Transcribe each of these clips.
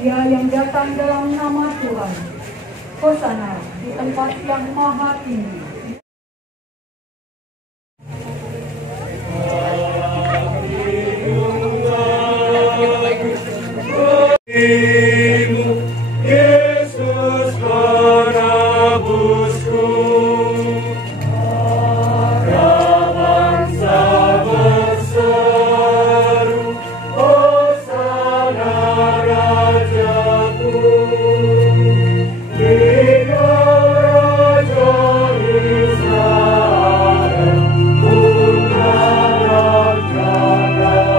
Dia yang datang dalam nama Tuhan. Hosana di tempat yang maha tinggi. Yesus penebusku, para bangsa berseru, Hosana Rajaku, Dia Raja Israel, Putra Raja-Raja.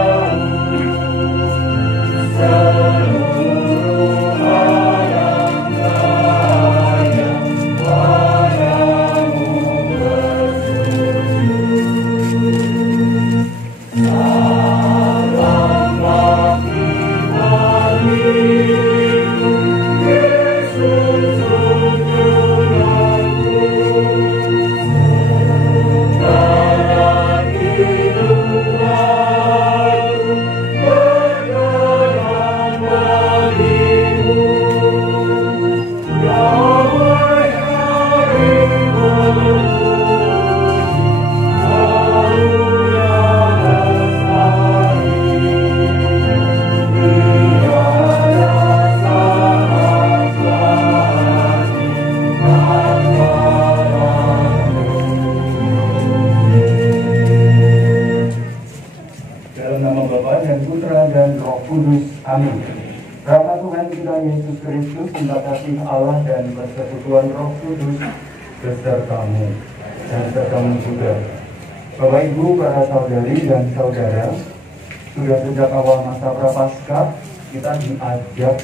Amin. Rahmat Tuhan kita Yesus Kristus, cinta kasih Allah dan persekutuan Roh Kudus besertamu dan besertamu juga. Bapak Ibu, para saudari dan saudara, sudah sejak awal masa Prapaskah kita diajak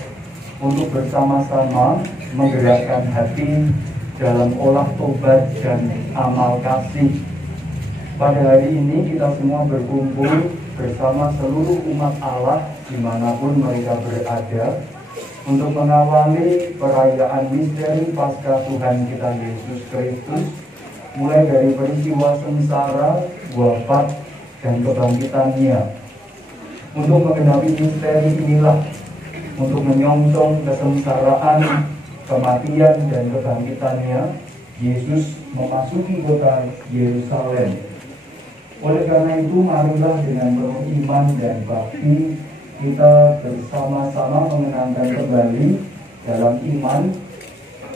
untuk bersama-sama menggerakkan hati dalam olah tobat dan amal kasih. Pada hari ini kita semua berkumpul bersama seluruh umat Allah dimanapun mereka berada untuk mengawali perayaan misteri Paskah Tuhan kita Yesus Kristus, mulai dari peristiwa sengsara, wafat, dan kebangkitannya. Untuk menggenapi misteri inilah, untuk menyongsong kesengsaraan, kematian, dan kebangkitannya, Yesus memasuki kota Yerusalem. Oleh karena itu, marilah dengan penuh iman dan bakti kita bersama-sama mengenangkan kembali dalam iman,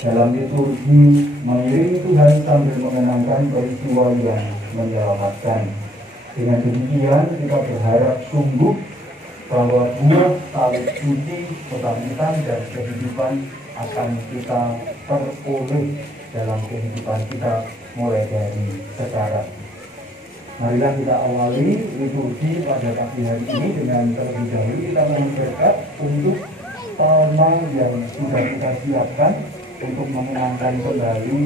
dalam liturgi, mengiringi Tuhan sambil mengenangkan peristiwa yang menyelamatkan. Dengan demikian, kita berharap sungguh bahwa buah salib suci, kebangkitan, dan kehidupan akan kita peroleh dalam kehidupan kita mulai dari sekarang. Marilah kita awali liturgi pada pagi hari ini dengan terlebih dahulu kita mohon berkat untuk palma yang sudah kita siapkan untuk mengenangkan kembali,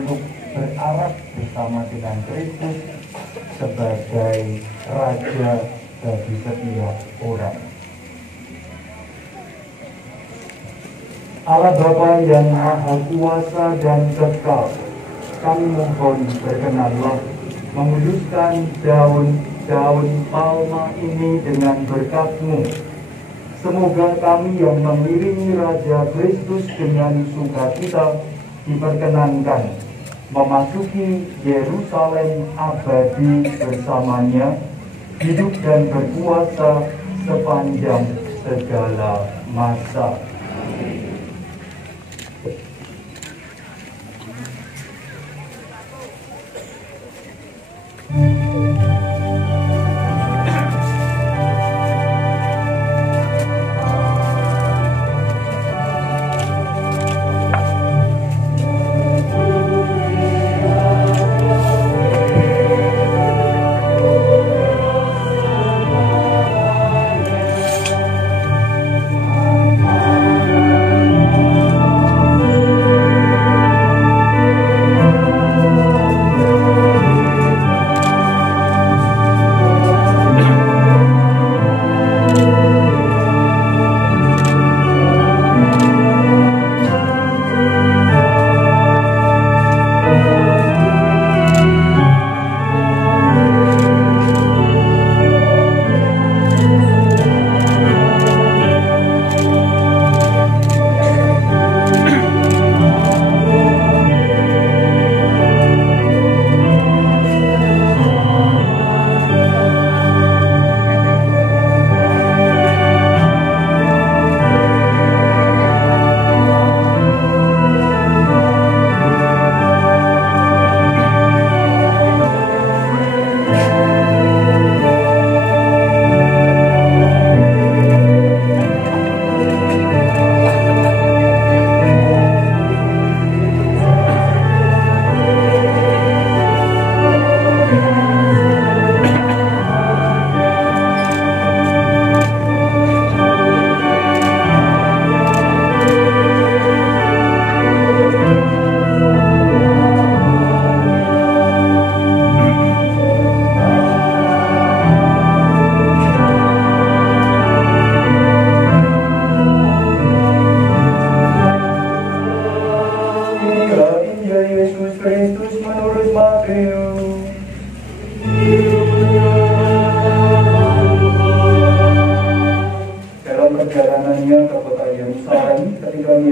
untuk berarah bersama dengan Kristus sebagai Raja bagi setiap orang. Allah Bapa yang Maha Kuasa dan Kekal, kami mohon berkenanlah menguduskan daun palma ini dengan berkat-Mu. Semoga kami yang mengiringi Raja Kristus dengan sukacita diperkenankan memasuki Yerusalem abadi bersamanya, hidup dan berkuasa sepanjang segala masa.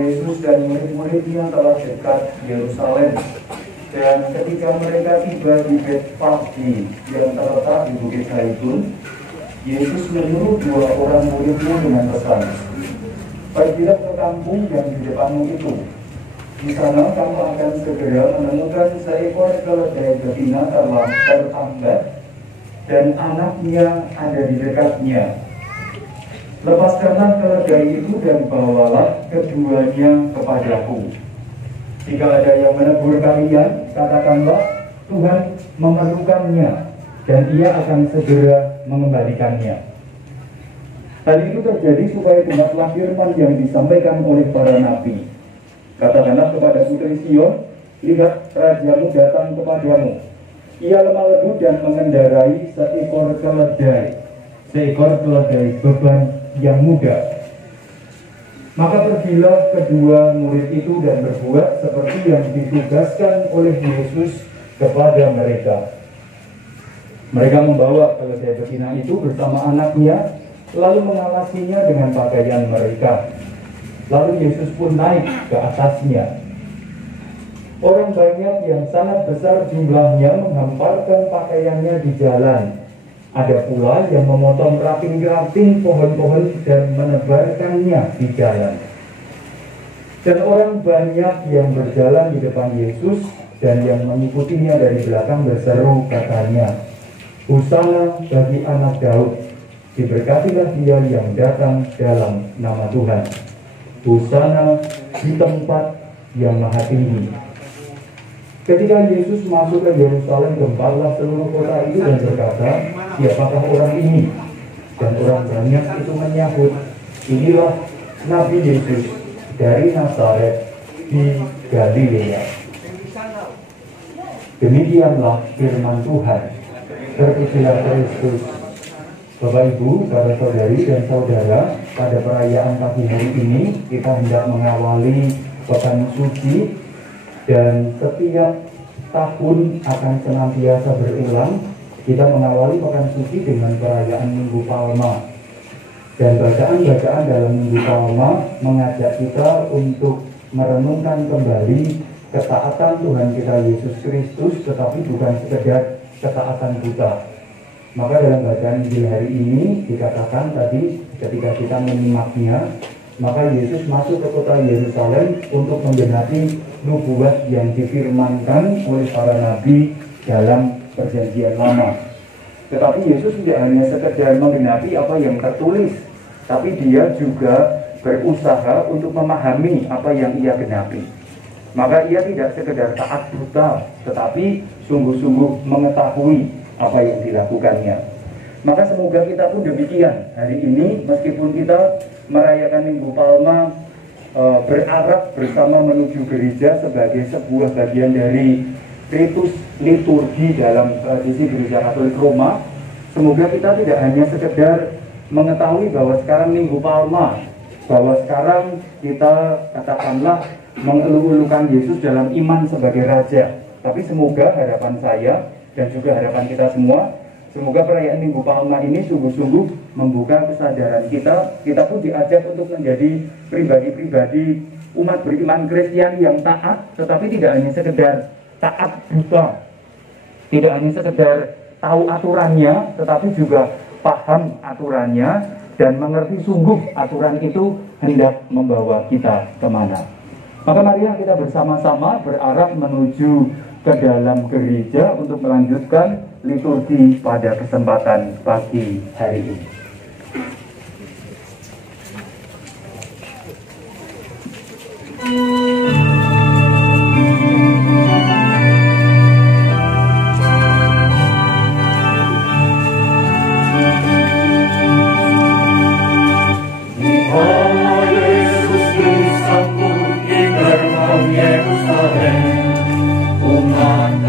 Yesus dan murid-muridnya telah dekat Yerusalem. Dan ketika mereka tiba di Betfage yang terletak di Bukit Zaitun, Yesus menyuruh 2 orang muridnya dengan pesan, "Pergilah ke kampung yang di depanmu itu. Di sana kamu akan segera menemukan seekor keledai betina tertambat dan anaknya ada di dekatnya. Lepaskanlah keledai itu dan bawalah keduanya kepadaku. Jika ada yang menegur kalian, katakanlah Tuhan memerlukannya dan ia akan segera mengembalikannya." Hal itu terjadi supaya genaplah firman yang disampaikan oleh para nabi. "Katakanlah kepada putri Sion, lihat rajamu datang kepadamu. Ia lemah lembut dan mengendarai seekor keledai beban yang muda." Maka pergilah kedua murid itu dan berbuat seperti yang ditugaskan oleh Yesus kepada mereka. Mereka membawa keledai betina itu bersama anaknya, lalu mengawasinya dengan pakaian mereka. Lalu Yesus pun naik ke atasnya. Orang banyak yang sangat besar jumlahnya menghamparkan pakaiannya di jalan. Ada pula yang memotong rating-rating pohon-pohon dan menebarkannya di jalan. Dan orang banyak yang berjalan di depan Yesus dan yang mengikutinya dari belakang berseru, katanya, "Hosana bagi anak Daud, diberkatilah dia yang datang dalam nama Tuhan. Hosana di tempat yang maha tinggi." Ketika Yesus masuk ke Yerusalem, gemparlah seluruh kota itu dan berkata, "Siapakah orang ini?" Dan orang banyak itu menyahut, "Inilah Nabi Yesus dari Nazaret di Galilea." Demikianlah firman Tuhan. Terpujilah Kristus. Bapak Ibu, para saudari dan saudara, pada perayaan pagi hari ini kita hendak mengawali pekan suci. Dan setiap tahun akan senantiasa berulang, kita mengawali pekan suci dengan perayaan Minggu Palma. Dan bacaan-bacaan dalam Minggu Palma mengajak kita untuk merenungkan kembali ketaatan Tuhan kita Yesus Kristus, tetapi bukan sekedar ketaatan buta. Maka dalam bacaan Injil hari ini dikatakan tadi ketika kita menyimaknya, maka Yesus masuk ke kota Yerusalem untuk menggenapi nubuat yang difirmankan oleh para nabi dalam Perjanjian Lama. Tetapi Yesus tidak hanya sekedar menggenapi apa yang tertulis, tapi dia juga berusaha untuk memahami apa yang ia genapi. Maka ia tidak sekedar taat buta, tetapi sungguh-sungguh mengetahui apa yang dilakukannya. Maka semoga kita pun demikian hari ini, meskipun kita merayakan Minggu Palma, berarah bersama menuju gereja sebagai sebuah bagian dari ritus liturgi dalam tradisi Gereja Katolik Roma. Semoga kita tidak hanya sekedar mengetahui bahwa sekarang Minggu Palma, bahwa sekarang kita katakanlah mengeluh-elukan Yesus dalam iman sebagai Raja. Tapi semoga harapan saya dan juga harapan kita semua, semoga perayaan Minggu Palma ini sungguh-sungguh membuka kesadaran kita. Kita pun diajak untuk menjadi pribadi-pribadi umat beriman Kristiani yang taat, tetapi tidak hanya sekedar taat buta, tidak hanya sekedar tahu aturannya, tetapi juga paham aturannya dan mengerti sungguh aturan itu hendak membawa kita kemana. Maka mari kita bersama-sama berarah menuju ke dalam gereja untuk melanjutkan liturgi pada kesempatan pagi hari ini.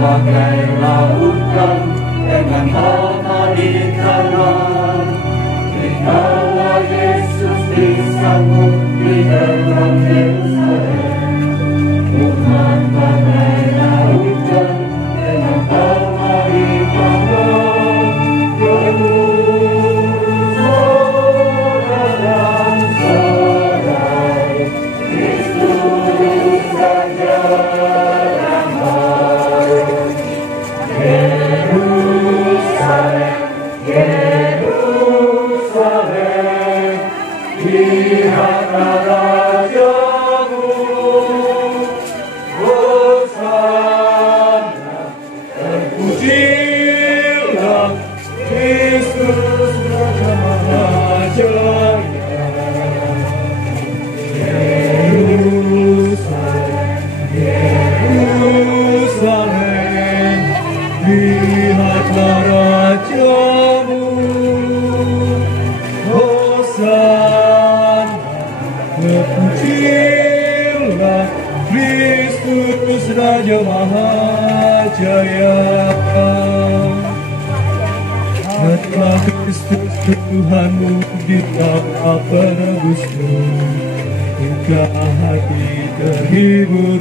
Bagai lautan dengan harta di kanan, menjelang harum. Yerusalem, Yerusalem, lihatlah rajamu. Hosana, terpujilah Kristus Raja Mahajaya. Yerusalem, Yerusalem, lihatlah rajamu. Hosana, terpujilah Kristus Raja Mahajaya. Lihatlah Kristus Tuhanmu di tanah penebusmu. Buka hati terhibur,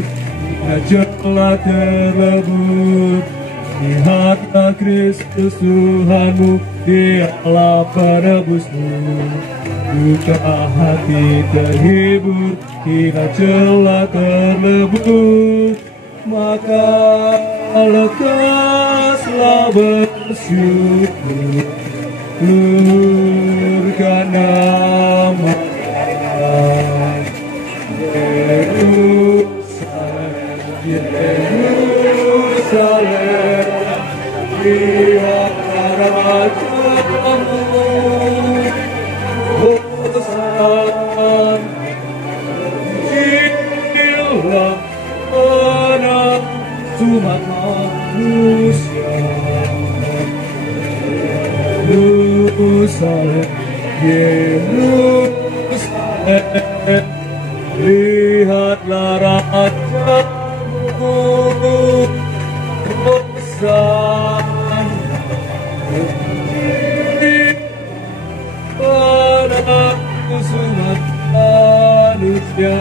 wajahlah terlebur. Lihatlah Kristus Tuhanmu, Dialah penebusmu. Buka hati terhibur, hingga celah terlebur. Maka lekaslah bersyukur, luhurkan nama Yerusalem, Yerusalem, lihatlah rajamu. Hosana, terpujilah anak umat manusia. Yerusalem, Yerusalem, lihatlah rajamu. Hosana, terpujilah anak umat manusia.